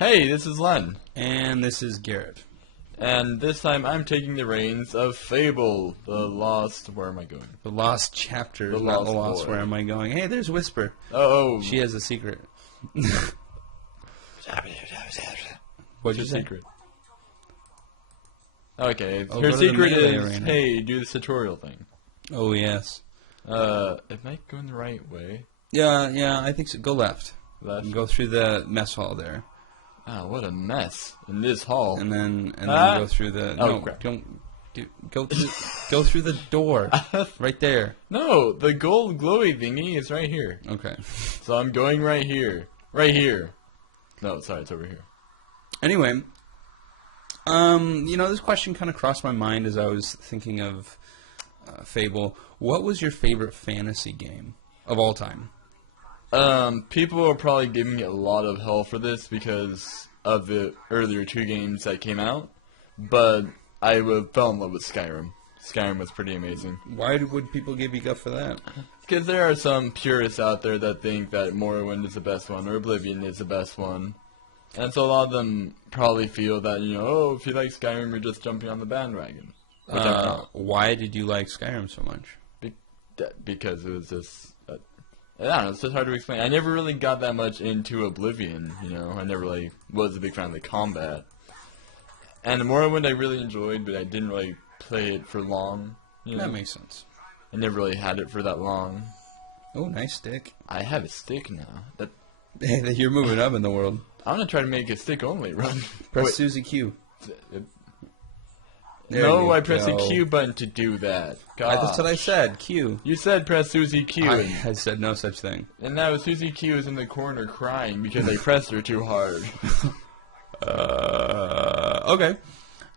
Hey, this is Len. And this is Garrett. And this time I'm taking the reins of Fable, the lost... Where am I going? The lost chapters, The not the lost lost boy. Where am I going? Hey, there's Whisper. Oh. She has a secret. What's your secret? Okay, Oh, her go to the secret melee is, arena. hey, do this tutorial thing. Oh, yes. Am I going the right way? Yeah, I think so. Go left. Left? Go through the mess hall there. Oh, what a mess in this hall. And then go through the... Oh, no, crap. go through the door. Right there. No, the gold glowy thingy is right here. Okay. So I'm going right here. Right here. No, sorry, it's over here. Anyway, this question kind of crossed my mind as I was thinking of Fable. What was your favorite fantasy game of all time? People are probably giving me a lot of hell for this because of the earlier two games that came out, but I fell in love with Skyrim. Skyrim was pretty amazing. Why would people give you guff for that? Because there are some purists out there that think that Morrowind is the best one, or Oblivion is the best one. And so a lot of them probably feel that, oh, if you like Skyrim, you're just jumping on the bandwagon. Which I'm not. Why did you like Skyrim so much? Because it was just... I don't know, it's just hard to explain. I never really got that much into Oblivion, I never really was a big fan of the combat. And Morrowind I really enjoyed, but I didn't really play it for long. That makes sense. I never really had it for that long. Oh, nice stick. I have a stick now. Hey, you're moving up in the world. I'm gonna try to make a stick-only run. Press Wait. Susie Q. No, I pressed the Q button to do that. That's what I said, Q. You said press Susie Q. I said no such thing. And now Susie Q is in the corner crying because I pressed her too hard. Okay.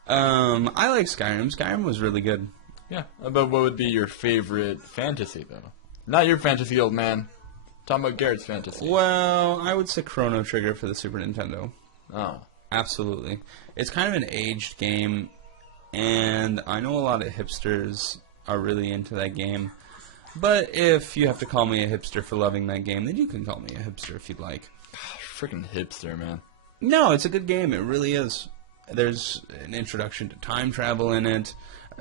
I like Skyrim. Skyrim was really good. Yeah, but what would be your favorite fantasy, though? Not your fantasy, old man. Talking about Garrett's fantasy. Well, I would say Chrono Trigger for the Super Nintendo. Oh. Absolutely. It's kind of an aged game, and I know a lot of hipsters are really into that game. But if you have to call me a hipster for loving that game, then you can call me a hipster if you'd like. Freaking hipster, man. No, it's a good game. It really is. There's an introduction to time travel in it,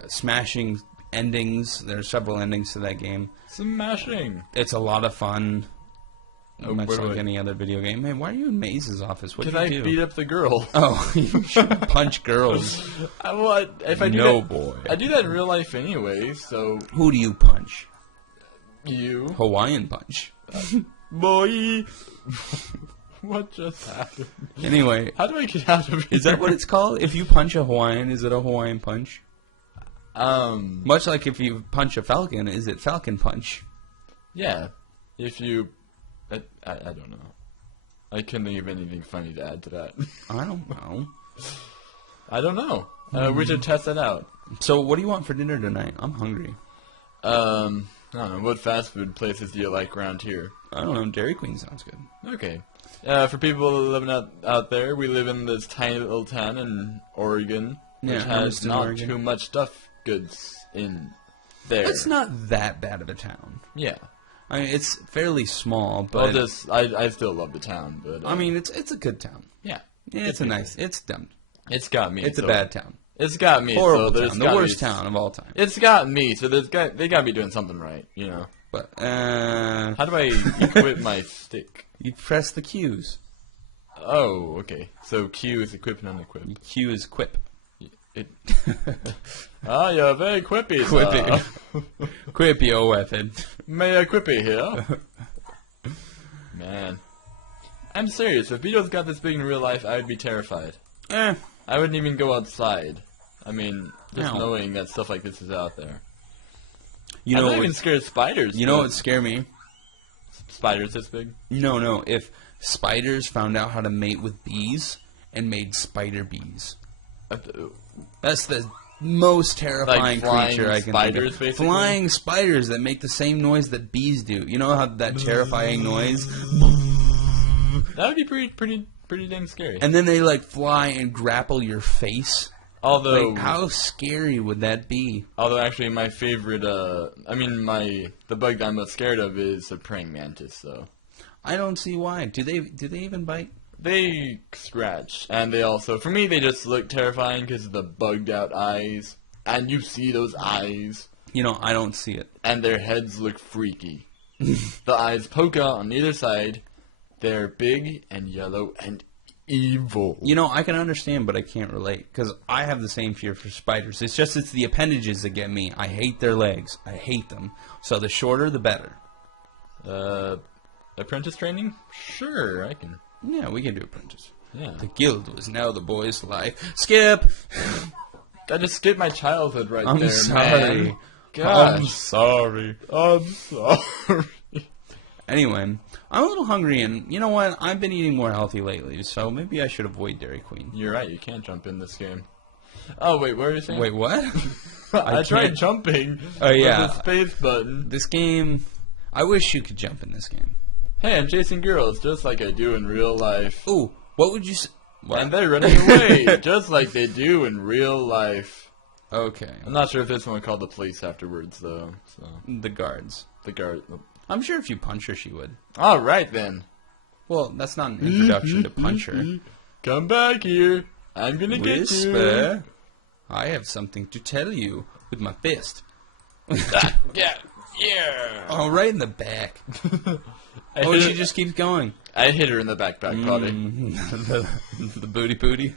smashing endings. There's several endings to that game. Smashing. It's a lot of fun. Oh, Much like wait. any other video game. Man, why are you in Maze's office? What do Because you I do? beat up the girl. Oh, you should punch girls. If I do No, that, boy. I do that in real life anyway, so... Who do you punch? You. Hawaiian punch. Boy. What just happened? Anyway, How do I get out of here? is that what it's called? If you punch a Hawaiian, is it a Hawaiian punch? Much like if you punch a falcon, is it falcon punch? Yeah. If you... I don't know. I couldn't think of anything funny to add to that. I don't know. I don't know. We should test that out. So what do you want for dinner tonight? I'm hungry. I don't know. What fast food places do you like around here? I don't know. Dairy Queen sounds good. Okay. For people living out there, we live in this tiny little town in Oregon, which Yeah, has Hermiston, not Oregon. too much stuff goods in there. It's not that bad of a town. Yeah. I mean, it's fairly small, but I still love the town, but I mean, it's a good town. yeah. Yeah, it's a nice. It's dumb. It's got me. It's a so- bad town. It's got me. Horrible so there's town. The gotta worst be- town of all time. It's got me, so they gotta be doing something right, But How do I equip my stick? you press the Qs. Oh, okay. So Q is equip and unequip. Q is quip. You're very quippy, Quippy. sir. Quippy, oh, Ethan. May I quippy here? Man. I'm serious. If Beatles got this big in real life, I would be terrified. I wouldn't even go outside. I mean, just No. knowing that stuff like this is out there. You I'm know not what? even scared of spiders. You know but what would scare me? Spiders this big? No. If spiders found out how to mate with bees and made spider bees, that's the most terrifying flying creature I can spiders, think of. basically? Flying spiders that make the same noise that bees do. You know how that terrifying noise? That would be pretty dang scary. And then they like fly and grapple your face. Although, Like, how scary would that be? actually, my favorite, the bug that I'm most scared of is a praying mantis. So I don't see why. Do they even bite? They scratch, and they also, for me, they just look terrifying because of the bugged out eyes, and you see those eyes. You know, I don't see it. And their heads look freaky. The eyes poke out on either side. They're big and yellow and evil. You know, I can understand, but I can't relate, because I have the same fear for spiders. It's the appendages that get me. I hate their legs. I hate them. So the shorter, the better. Apprentice training? Sure, I can. Yeah, we can do apprentice. Yeah. The guild was now the boy's life. Skip! I just skipped my childhood right I'm there, sorry. man. Gosh. I'm sorry. I'm sorry. Anyway, I'm a little hungry, and you know what? I've been eating more healthy lately, so maybe I should avoid Dairy Queen. You're right, you can't jump in this game. Oh, wait, what were you saying? Wait, what? I tried jumping Oh, yeah. with the space button. This game... I wish you could jump in this game. Hey, I'm chasing girls just like I do in real life. Ooh, what would you say? And they're running away just like they do in real life. Okay. I'm not sure if this one would call the police afterwards, though. So The guards. the guard. I'm sure if you punch her, she would. All right then. Well, that's not an introduction to punch her. Come back here. I'm gonna get you. Whisper. I have something to tell you with my fist. Yeah. Yeah. Oh, right in the back. Oh, she just keeps going. I hit her in the backpack, buddy. The booty booty.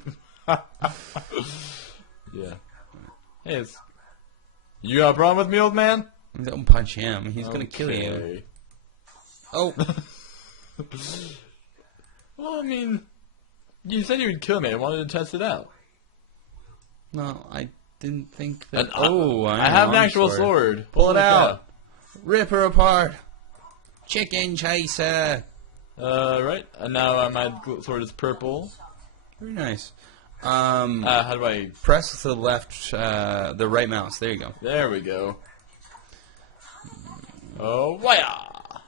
Yeah. Hey, you got a problem with me, old man? Don't punch him. He's gonna kill you. Okay. Oh. Well, I mean, you said you would kill me. I wanted to test it out. No, I didn't think that. I have an actual sword. Pull it out. Rip her apart. Chicken chaser. Right. And now my sword is purple. Very nice. How do I... Press the the right mouse. There you go. There we go. Oh, waya!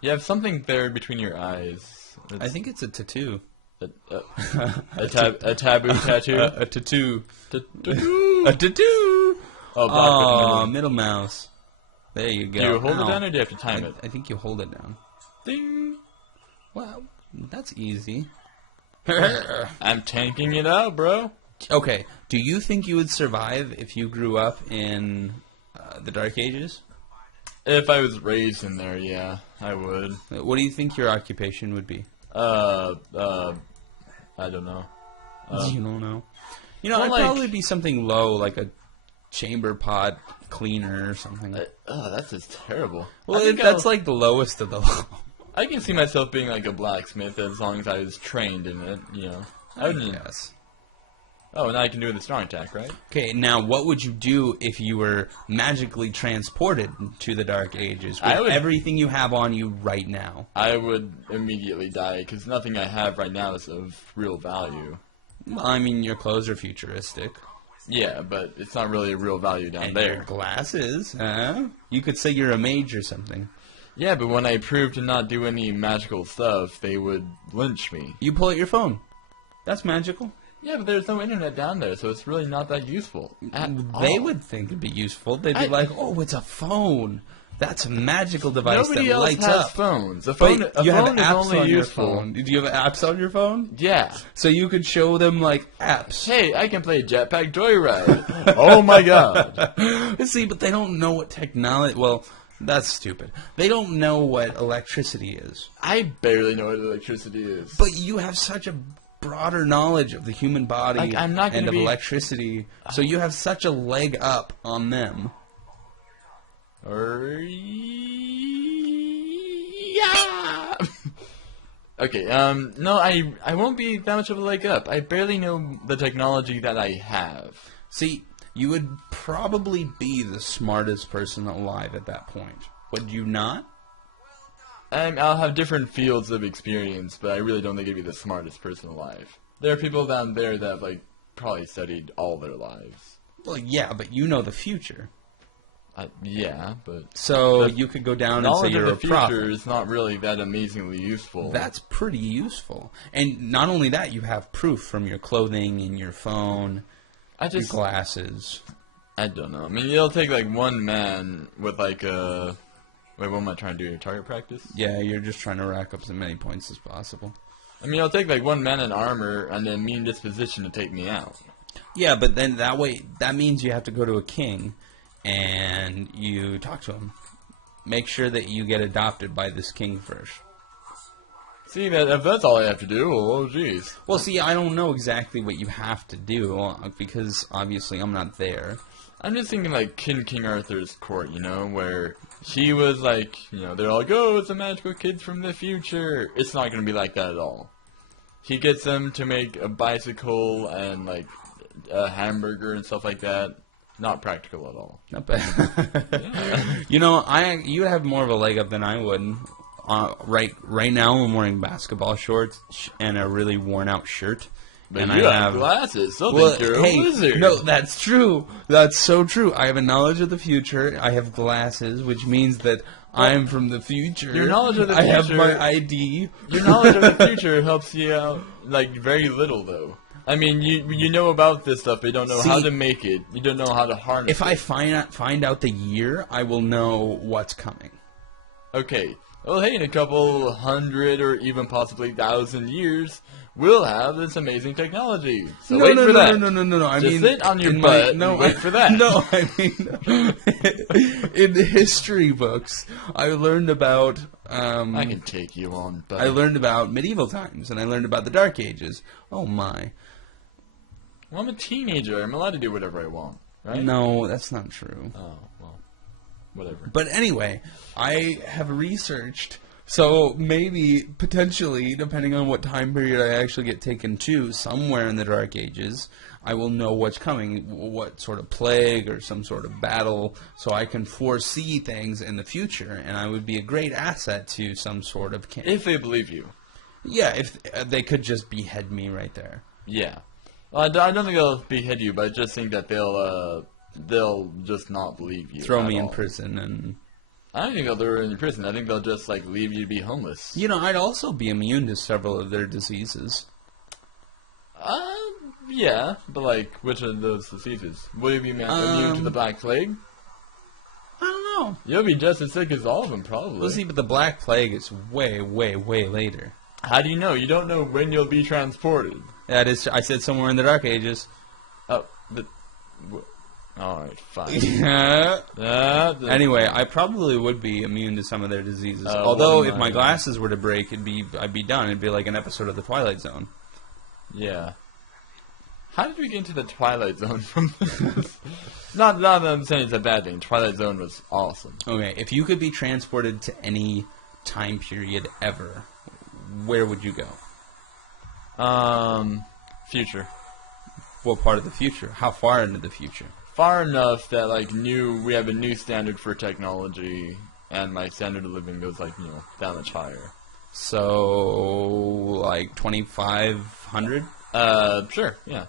You have something there between your eyes. I think it's a tattoo. A taboo tattoo? A tattoo. Tattoo! A tattoo! Oh, middle mouse. There you go. Do you hold Ow. it down or do you have to time it? I think you hold it down. Ding! Wow, that's easy. I'm tanking it out, bro. Okay, do you think you would survive if you grew up in the Dark Ages? If I was raised in there, yeah, I would. What do you think your occupation would be? I don't know. You don't know. You know, well, I'd like, probably be something low, like a chamber pot cleaner or something. That's just terrible. Well, that's like the lowest of the low. I can see myself being like a blacksmith as long as I was trained in it, you know. I wouldn't. Yes. Oh, now I can do the strong attack, right? Okay, now what would you do if you were magically transported to the Dark Ages with everything you have on you right now? I would immediately die because nothing I have right now is of real value. Well, I mean, your clothes are futuristic. Yeah, but it's not really a real value down there. Your glasses, huh? You could say you're a mage or something. Yeah, but when I proved to not do any magical stuff, they would lynch me. You pull out your phone. That's magical. Yeah, but there's no internet down there, so it's really not that useful. They would think it'd be useful. They'd be like, "Oh, it's a phone. That's a magical device Nobody that else lights has up." phones. A But phone, you have phone is apps only on your useful. phone. Do you have apps on your phone? Yeah. So you could show them like apps. Hey, I can play Jetpack Joyride. Oh my god. See, but they don't know what technology. Well, that's stupid. They don't know what electricity is. I barely know what electricity is. But you have such a broader knowledge of the human body I'm not and gonna of be... electricity, so you have such a leg up on them. Yeah. Okay, no, I won't be that much of a leg up. I barely know the technology that I have. See, you would probably be the smartest person alive at that point. Would you not? I'll have different fields of experience, but I really don't think I'd be the smartest person alive. There are people down there that have, like, probably studied all their lives. Well, yeah, but you know the future. Yeah, but... So you could go down and say you're a prophet. Knowledge of the future is not really that amazingly useful. That's pretty useful. And not only that, you have proof from your clothing and your phone, your glasses. I don't know. I mean, it'll take, like, one man with, like, Wait, what am I trying to do here? Target practice? Yeah, you're just trying to rack up as many points as possible. I mean, I'll take like one man in armor and then mean disposition to take me out. Yeah, but then that means you have to go to a king and you talk to him. Make sure that you get adopted by this king first. See, if that's all I have to do, well, oh jeez. Well, see, I don't know exactly what you have to do because obviously I'm not there. I'm just thinking like King Arthur's court, you know, where he was like, you know, they're like, oh, it's a magical kid from the future. It's not going to be like that at all. He gets them to make a bicycle and like a hamburger and stuff like that. Not practical at all. Not bad. Yeah. You know, you have more of a leg up than I would. Right now, I'm wearing basketball shorts and a really worn out shirt. But and you I have glasses, so well, think you're hey, a wizard. No, that's true. That's so true. I have a knowledge of the future. I have glasses, which means that I am from the future. Your knowledge of the I future... have my ID. Your knowledge of the future helps you out, like, very little, though. I mean, you know about this stuff, but you don't know how to make it. You don't know how to harness it. If I find out the year, I will know what's coming. Okay. Well, hey, in a couple hundred or even possibly 1,000 years, we'll have this amazing technology. So wait for that. No. I Just mean, sit on your butt and wait for that. No, I mean, in the history books, I learned about... I can take you on, buddy. I learned about medieval times, and I learned about the Dark Ages. Oh, my. Well, I'm a teenager. I'm allowed to do whatever I want, right? No, that's not true. Oh, well, whatever. But anyway, I have researched, so maybe, potentially, depending on what time period I actually get taken to, somewhere in the Dark Ages, I will know what's coming, what sort of plague or some sort of battle, so I can foresee things in the future, and I would be a great asset to some sort of king. If they believe you. Yeah, if they could just behead me right there. Yeah. Well, I don't think they'll behead you, but I just think that they'll just not believe you. Throw me in all. prison and... I don't think they'll throw you in prison. I think they'll just, like, leave you to be homeless. You know, I'd also be immune to several of their diseases. Yeah, but, like, which of those diseases? Will you be immune to the Black Plague? I don't know. You'll be just as sick as all of them, probably. Well, see, but the Black Plague is way, way, way later. How do you know? You don't know when you'll be transported. That is, I said somewhere in the Dark Ages. Oh, alright, fine. Anyway, I probably would be immune to some of their diseases. Although, if my glasses were to break, I'd be done. It'd be like an episode of The Twilight Zone. Yeah. How did we get into the Twilight Zone from this? Not that I'm saying it's a bad thing. Twilight Zone was awesome. Okay, if you could be transported to any time period ever, where would you go? Future. What part of the future? How far into the future? Far enough that, like, we have a new standard for technology, and my standard of living goes, like, you know, that much higher. So, like, 2,500? Sure, yeah.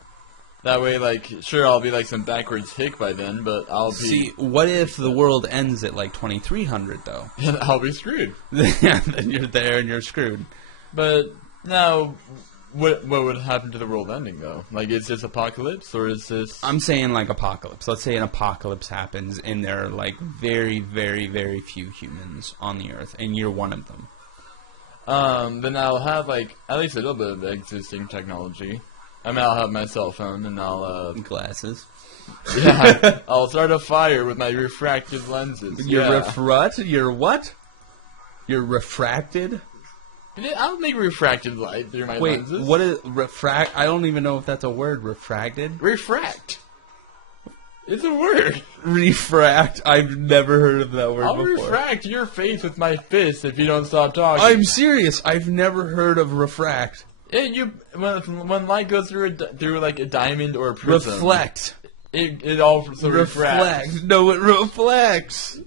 That way, like, sure, I'll be, like, some backwards hick by then, but I'll be... See, what if the world ends at, like, 2,300, though? Then I'll be screwed. Yeah, then you're there and you're screwed. But, now... What would happen to the world ending, though? Like, is this apocalypse, or is this... I'm saying, like, apocalypse. Let's say an apocalypse happens, and there are, like, very, very, very few humans on the Earth, and you're one of them. Then I'll have, like, at least a little bit of existing technology. I mean, I'll have my cell phone, and I'll, Glasses. Yeah, I'll start a fire with my refractive lenses. You're You're what? You're refracted? I'll make refracted light through my lenses. Wait, what is refract? I don't even know if that's a word. Refracted? Refract. It's a word. Refract. I've never heard of that word I'll before. refract your face with my fist if you don't stop talking. I'm serious. I've never heard of refract. Yeah, when light goes through like a diamond or a prism. Reflect. It also refracts. No, it reflects.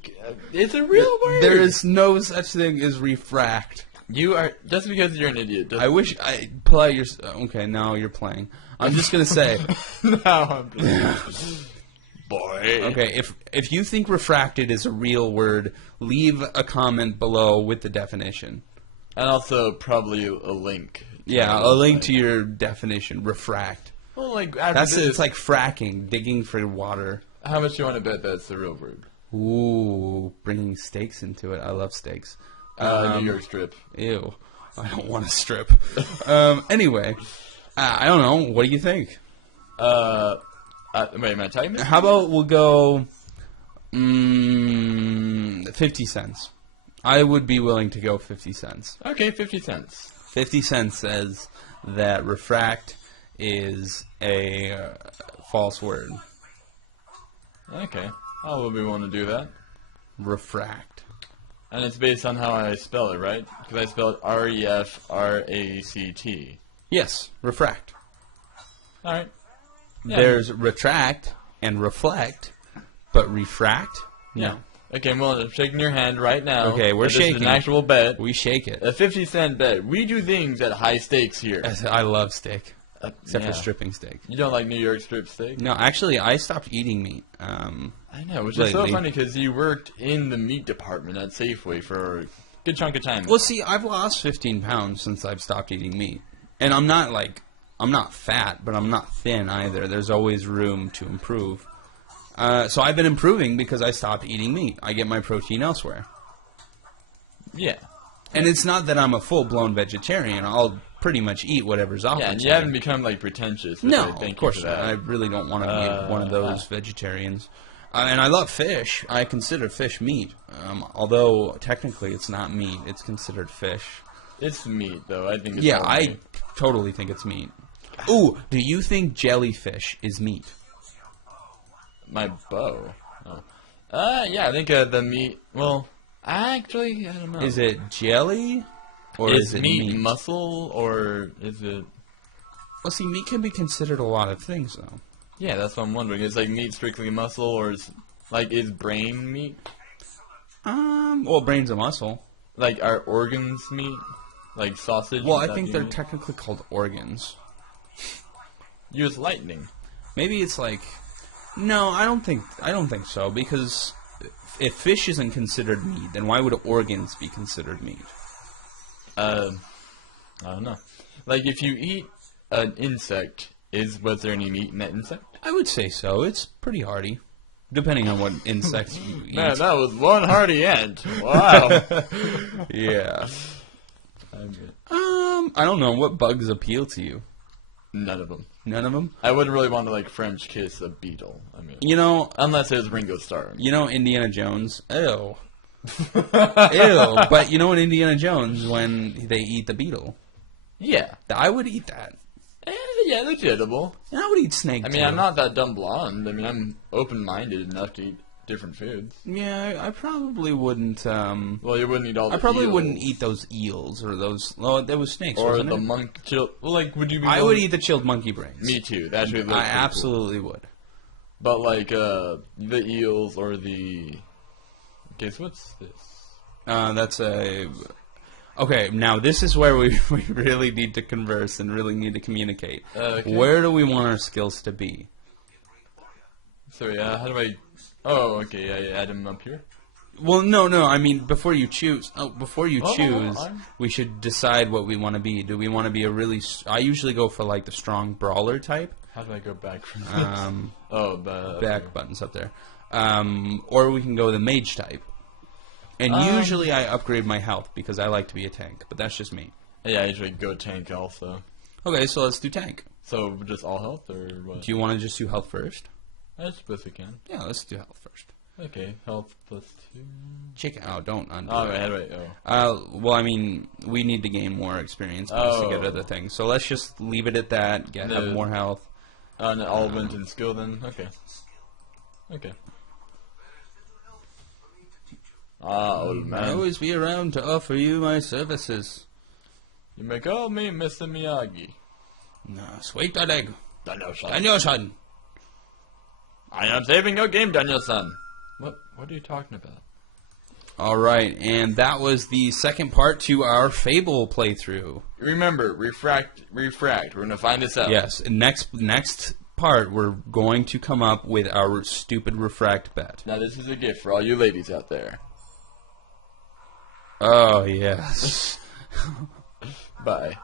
It's a real word. There is no such thing as refract. You are just because you're an idiot. I wish I pull out your. Okay, now you're playing. I'm just gonna say. Now I'm just. Boy. Okay, if you think refracted is a real word, leave a comment below with the definition. And also probably a link. Yeah, a link to your definition. Refract. Well, like after it's like fracking, digging for water. How much do you want to bet that's the real word? Ooh, bringing steaks into it. I love steaks. New York strip. Ew. I don't want to strip. Anyway, I don't know. What do you think? Wait, am I typing? How about we'll go 50 cents. I would be willing to go 50 cents. Okay, 50 cents. 50 cents says that refract is a false word. Okay, I will be willing to do that. Refract. And it's based on how I spell it, right? Because I spell it R-E-F-R-A-C-T. Yes, refract. Alright. Yeah. There's retract and reflect, but refract? No. Yeah. Okay, well, I'm shaking your hand right now. Okay, we're shaking. This is an actual bet. We shake it. A 50-cent bet. We do things at high stakes here. I love steak. Except yeah. for stripping steak. You don't like New York strip steak? No, actually, I stopped eating meat. I know, which is so funny because you worked in the meat department at Safeway for a good chunk of time. Well, see, I've lost 15 pounds since I've stopped eating meat. And I'm not fat, but I'm not thin either. There's always room to improve. So I've been improving because I stopped eating meat. I get my protein elsewhere. Yeah. And it's not that I'm a full-blown vegetarian. I'll pretty much eat whatever's offered. Yeah, and you haven't become, like, pretentious. No, of course not. I really don't want to be one of those vegetarians. And I love fish. I consider fish meat. Although, technically, it's not meat. It's considered fish. It's meat, though. I think it's Yeah, all I meat. totally think it's meat. Ooh, do you think jellyfish is meat? My bow. Oh. Yeah, I think the meat... Well, actually, I don't know. Is it jelly? Or is it meat muscle, or is it... Well, see, meat can be considered a lot of things, though. Yeah, that's what I'm wondering. Is, like, meat strictly muscle, or is brain meat? Well, brain's a muscle. Like, are organs meat? Like sausage? Well, I think they're technically called organs. Use lightning. Maybe it's like... No, I don't think so, because if fish isn't considered meat, then why would organs be considered meat? I don't know. Like, if you eat an insect, was there any meat in that insect? I would say so. It's pretty hearty, depending on what insects you eat. Man, that was one hearty ant. Wow. Yeah. I don't know. What bugs appeal to you? None of them. None of them? I wouldn't really want to, like, French kiss a beetle. I mean, unless it was Ringo Starr. Indiana Jones? Ew. Ew. But in Indiana Jones, when they eat the beetle. Yeah. I would eat that. Yeah, that's edible. And I would eat snake, I mean, I'm not that dumb blonde. I mean, I'm open-minded enough to eat different foods. Yeah, I probably wouldn't, Well, you wouldn't eat all the I probably eels. wouldn't eat those eels, or those... Oh, there was snakes, or wasn't the it? well, like, would you be... I would eat the chilled monkey brains. Me too. That should look I pretty absolutely would. But, like, the eels or the... Guess what's this? That's a... Okay, now this is where we really need to converse and really need to communicate. Okay. Where do we want our skills to be? So, yeah, how do I... Oh, okay, yeah, add them up here. Well, no, I mean, before you choose, we should decide what we want to be. Do we want to be a really... I usually go for, like, the strong brawler type. How do I go back from this? Back button's up there. Or we can go the mage type. And usually I upgrade my health because I like to be a tank, but that's just me. Yeah, I usually go tank also. Okay, so let's do tank. So just all health, or what? Do you want to just do health first? I suppose we can. Yeah, let's do health first. Okay, health plus 2. Chicken. Oh, don't undo Oh, it. right, how do I... Well, I mean, we need to gain more experience points to get other things. So let's just leave it at that, have more health. And all went in skill then? Okay. Okay. Old man. I'll always be around to offer you my services. You may call me Mr. Miyagi. No, sweet egg. Daniel-san. Daniel-san. I am saving your game, Daniel-san. What are you talking about? Alright, and that was the second part to our Fable playthrough. Remember, refract. We're going to find this out. Yes, next part, we're going to come up with our stupid refract bet. Now, this is a gift for all you ladies out there. Oh, yes. Bye.